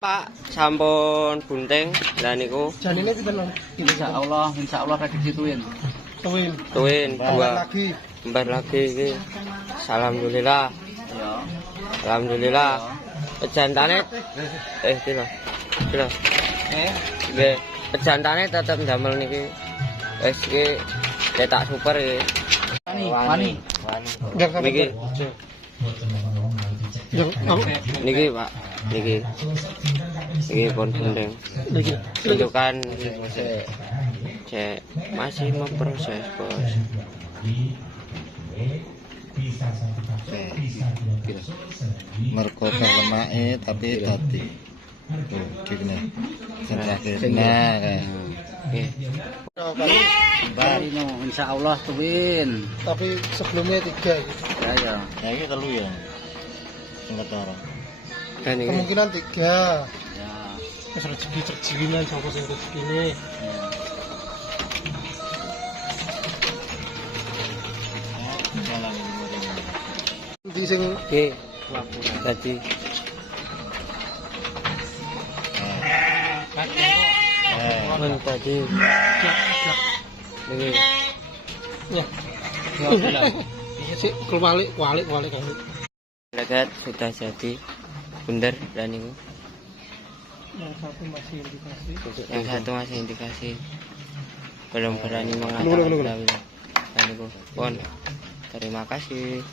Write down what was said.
Pak, sampun bunting lah niku. Janine pinten, Mas? Insyaallah rezeki tuwin. Tuwin. Dua. Kembar lagi iki. Alhamdulillah. Ya. Alhamdulillah. Pejantane kilo. Nggih, pejantane tetep damel niki. Wis iki cetak super iki. Wani. Niki. Niki, Pak. Niki pun bunting. Tunjukkan cek masih memproses, Bos. Mergo lemake tapi dadi. Tuh, gini. Nah, Nggih. Barino insyaallah tuwin. Tapi sebelumnya 3 gitu. Ya. ya iki telu ya. Sing ketara. Dan iki Kemungkinan 3. Ya. Wis rezeki-rezekinan sapa sing rezekine. Jalan Di sing nggih. Dadi men tadi niki ya. Sik kualik kan. legat sudah jadi bundar dan niku. Yang satu masih indikasi. Yang satu masih indikasi belum berani Nunggu. mengatakan dan niku pun terima kasih.